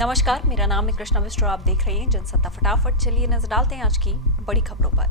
नमस्कार, मेरा नाम है कृष्णा मिश्र और आप देख रहे हैं जनसत्ता फटाफट। चलिए नजर डालते हैं आज की बड़ी खबरों पर।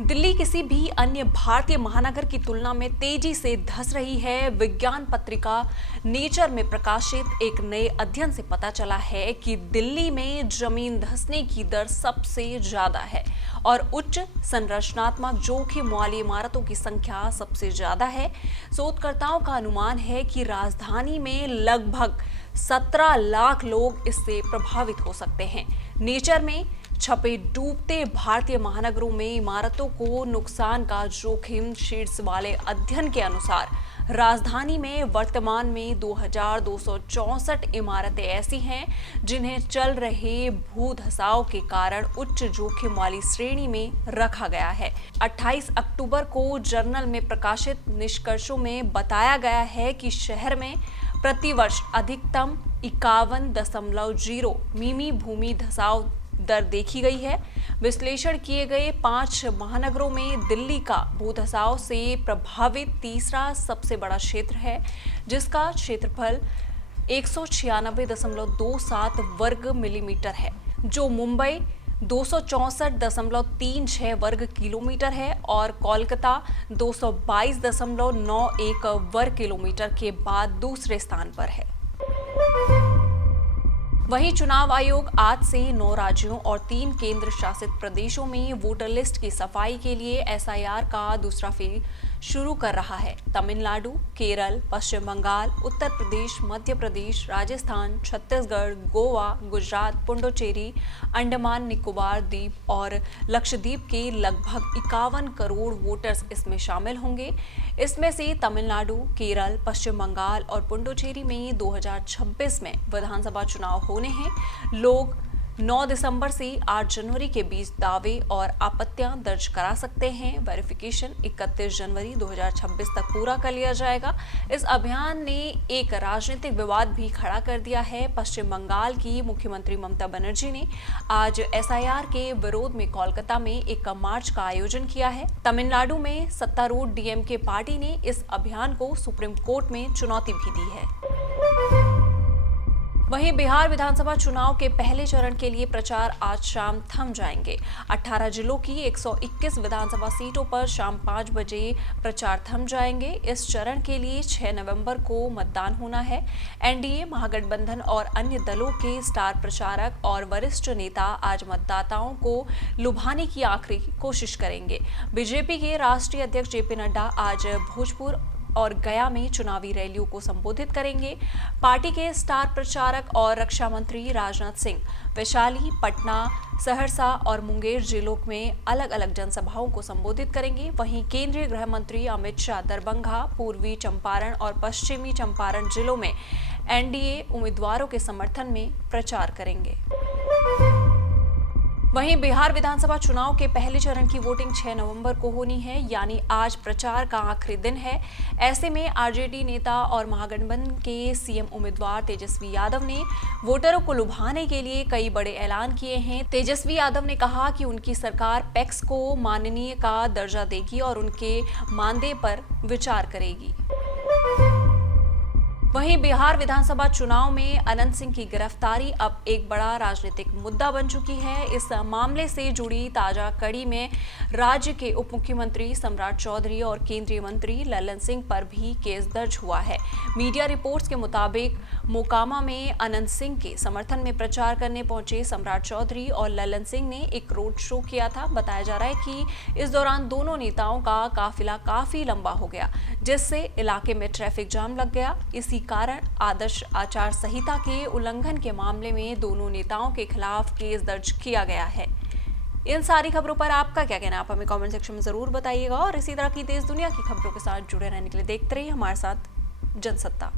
दिल्ली किसी भी अन्य भारतीय महानगर की तुलना में तेजी से धंस रही है। विज्ञान पत्रिका नेचर में प्रकाशित एक नए अध्ययन से पता चला है कि दिल्ली में जमीन धंसने की दर सबसे ज्यादा है और उच्च संरचनात्मक जोखिम वाली इमारतों की संख्या सबसे ज्यादा है। शोधकर्ताओं का अनुमान है कि राजधानी में लगभग 17 लाख लोग इससे प्रभावित हो सकते हैं। नेचर में छपे डूबते भारतीय महानगरों में इमारतों को नुकसान का जोखिम शीर्ष वाले अध्ययन के अनुसार राजधानी में वर्तमान में 2264 इमारतें ऐसी हैं जिन्हें चल रहे भू धसाव के कारण उच्च जोखिम वाली श्रेणी में रखा गया है। 28 अक्टूबर को जर्नल में प्रकाशित निष्कर्षों में बताया गया है कि शहर में प्रतिवर्ष अधिकतम 51.0 मिमी भूमि धसाव दर देखी गई है। विश्लेषण किए गए 5 महानगरों में दिल्ली का भूधसाव से प्रभावित तीसरा सबसे बड़ा क्षेत्र है, जिसका क्षेत्रफल 196.27 वर्ग मिलीमीटर है, जो मुंबई 264.36 वर्ग किलोमीटर है और कोलकाता 222.91 वर्ग किलोमीटर के बाद दूसरे स्थान पर है। वहीं चुनाव आयोग आज से 9 राज्यों और 3 केंद्र शासित प्रदेशों में वोटर लिस्ट की सफाई के लिए एसआईआर का दूसरा फेज शुरू कर रहा है। तमिलनाडु, केरल, पश्चिम बंगाल, उत्तर प्रदेश, मध्य प्रदेश, राजस्थान, छत्तीसगढ़, गोवा, गुजरात, पुडुचेरी, अंडमान निकोबार द्वीप और लक्षद्वीप के लगभग 51 करोड़ वोटर्स इसमें शामिल होंगे। इसमें से तमिलनाडु, केरल, पश्चिम बंगाल और पुडुचेरी में 2026 में विधानसभा चुनाव होने हैं। लोग 9 दिसंबर से 8 जनवरी के बीच दावे और आपत्तियां दर्ज करा सकते हैं। वेरिफिकेशन 31 जनवरी 2026 तक पूरा कर लिया जाएगा। इस अभियान ने एक राजनीतिक विवाद भी खड़ा कर दिया है। पश्चिम बंगाल की मुख्यमंत्री ममता बनर्जी ने आज एसआईआर के विरोध में कोलकाता में एक मार्च का आयोजन किया है। तमिलनाडु में सत्तारूढ़ डीएमके पार्टी ने इस अभियान को सुप्रीम कोर्ट में चुनौती भी दी है। वहीं बिहार विधानसभा चुनाव के पहले चरण के लिए प्रचार आज शाम थम जाएंगे। 18 जिलों की 121 विधानसभा सीटों पर शाम 5 बजे प्रचार थम जाएंगे। इस चरण के लिए 6 नवंबर को मतदान होना है। एनडीए, महागठबंधन और अन्य दलों के स्टार प्रचारक और वरिष्ठ नेता आज मतदाताओं को लुभाने की आखिरी कोशिश करेंगे। बीजेपी के राष्ट्रीय अध्यक्ष जेपी नड्डा आज भोजपुर और गया में चुनावी रैलियों को संबोधित करेंगे। पार्टी के स्टार प्रचारक और रक्षा मंत्री राजनाथ सिंह वैशाली, पटना, सहरसा और मुंगेर जिलों में अलग अलग जनसभाओं को संबोधित करेंगे। वहीं केंद्रीय गृह मंत्री अमित शाह दरभंगा, पूर्वी चंपारण और पश्चिमी चंपारण जिलों में एनडीए उम्मीदवारों के समर्थन में प्रचार करेंगे। वहीं बिहार विधानसभा चुनाव के पहले चरण की वोटिंग 6 नवंबर को होनी है, यानी आज प्रचार का आखिरी दिन है। ऐसे में आरजेडी नेता और महागठबंधन के सीएम उम्मीदवार तेजस्वी यादव ने वोटरों को लुभाने के लिए कई बड़े ऐलान किए हैं। तेजस्वी यादव ने कहा कि उनकी सरकार पैक्स को माननीय का दर्जा देगी और उनके मानदेय पर विचार करेगी। वहीं बिहार विधानसभा चुनाव में अनंत सिंह की गिरफ्तारी अब एक बड़ा राजनीतिक मुद्दा बन चुकी है। इस मामले से जुड़ी ताजा कड़ी में राज्य के उप मुख्यमंत्री सम्राट चौधरी और केंद्रीय मंत्री लल्लन सिंह पर भी केस दर्ज हुआ है। मीडिया रिपोर्ट्स के मुताबिक मोकामा में अनंत सिंह के समर्थन में प्रचार करने पहुंचे सम्राट चौधरी और लल्लन सिंह ने एक रोड शो किया था। बताया जा रहा है कि इस दौरान दोनों नेताओं का काफिला काफी लंबा हो गया, जिससे इलाके में ट्रैफिक जाम लग गया। इसी कारण आदर्श आचार संहिता के उल्लंघन के मामले में दोनों नेताओं के खिलाफ केस दर्ज किया गया है। इन सारी खबरों पर आपका क्या कहना है, आप हमें कमेंट सेक्शन में जरूर बताइएगा और इसी तरह की देश दुनिया की खबरों के साथ जुड़े रहने के लिए देखते रहिए हमारे साथ जनसत्ता।